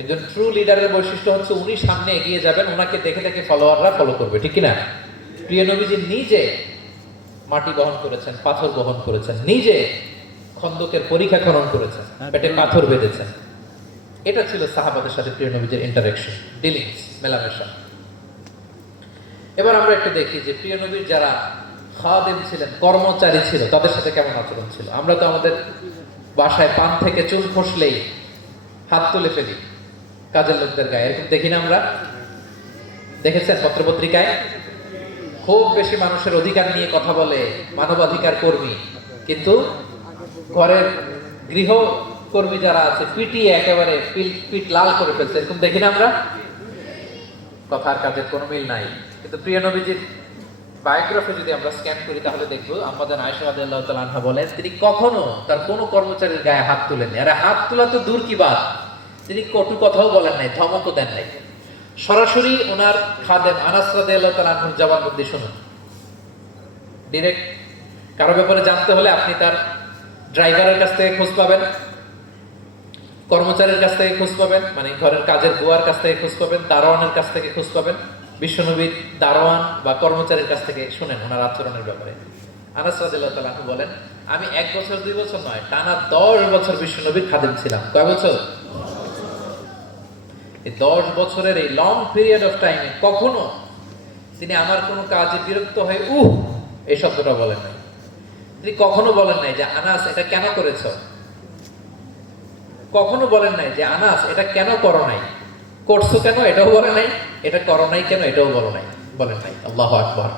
একজন ট্রু লিডারের বৈশিষ্ট্য হচ্ছে উনি সামনে এগিয়ে যাবেন, ওনাকে দেখে দেখে ফলোয়াররা ফলো করবে, ঠিক কিনা? প্রিয় নবীজি নিজে মাটি বহন করেছেন, পাথর বহন করেছেন, নিজে খন্দকের পরীক্ষা খনন করেছেন, পেটে পাথর বেঁধেছেন। এটা ছিল সাহাবাদের সাথে প্রিয় নবীজির ইন্টারাকশন, ডিলিংস, মেলামেশা। এবার আমরা একটু দেখি যে প্রিয় নবীর যারা খাদেম ছিলেন, কর্মচারী ছিল, তাদের সাথে কেমন আচরণ ছিল। আমরা তো আমাদের বাসায় পান থেকে চুল খসলেই হাত তুলে ফেলি কাজের লোকদের গায়ে, এরকম দেখি না আমরা? দেখেছেন পত্রপত্রিকায়? খুব বেশি মানুষের অধিকার নিয়ে কথা বলে, মানবাধিকার কর্মী, কিন্তু ঘরের গৃহ কর্মী যারা আছে পিটিয়ে একেবারে পিঠ লাল করে ফেলছে, এরকম দেখি না আমরা? কথার কাজের কোনো মিল নাই। কিন্তু প্রিয় নবীজির বায়োগ্রাফি যদি আমরা স্ক্যান করি তাহলে দেখবো আমাদের আয়েশা রাদিয়াল্লাহু তাআলা আনহা বলেন তিনি কখনো তার কোনো কর্মচারীর গায়ে হাত তুলেননি। আরে হাত তোলা তো দূর কি বাত, তিনি কটু কথাও বলেন নাই, ধমকও দেন নাই। সরাসরি ওনার খাদেম আনাস রাদিয়াল্লাহু তাআলা আনহুর জবানবন্দি শুনুন। ডিরেক্ট কারো ব্যাপারে জানতে হলে আপনি তার ড্রাইভারের কাছ থেকে খোঁজ পাবেন, কর্মচারীর কাছ থেকে খোঁজ পাবেন, মানে ঘরের কাজের বুয়ার কাছ থেকে খোঁজ পাবেন, দারোয়ানের কাছ থেকে খোঁজ পাবেন। বিশ্বনবীর দারোয়ান বা কর্মচারীর কাছ থেকে শুনেন ওনার আচরণের ব্যাপারে। আনাস রাদিয়াল্লাহু তাআলা আনহু বলেন, আমি 1 বছর 2 বছর নয়, টানা 10 বছর বিশ্বনবীর খাদেম ছিলাম। কয় বছর? এই 10 বছরের এই লং পিরিয়ড অফ টাইমে কখনো তিনি আমার কোনো কাজে বিরক্ত হয়ে এই শব্দটা বলেন নাই। তিনি কখনো বলেন নাই যে আনাস এটা কেন করেছো, কখনো বলেন নাই যে আনাস এটা কেন করো নাই, করছো কেন এটাও বলে নাই, এটা করো নাই কেন এটাও বলো নাই, বলেন নাই। আল্লাহু আকবার।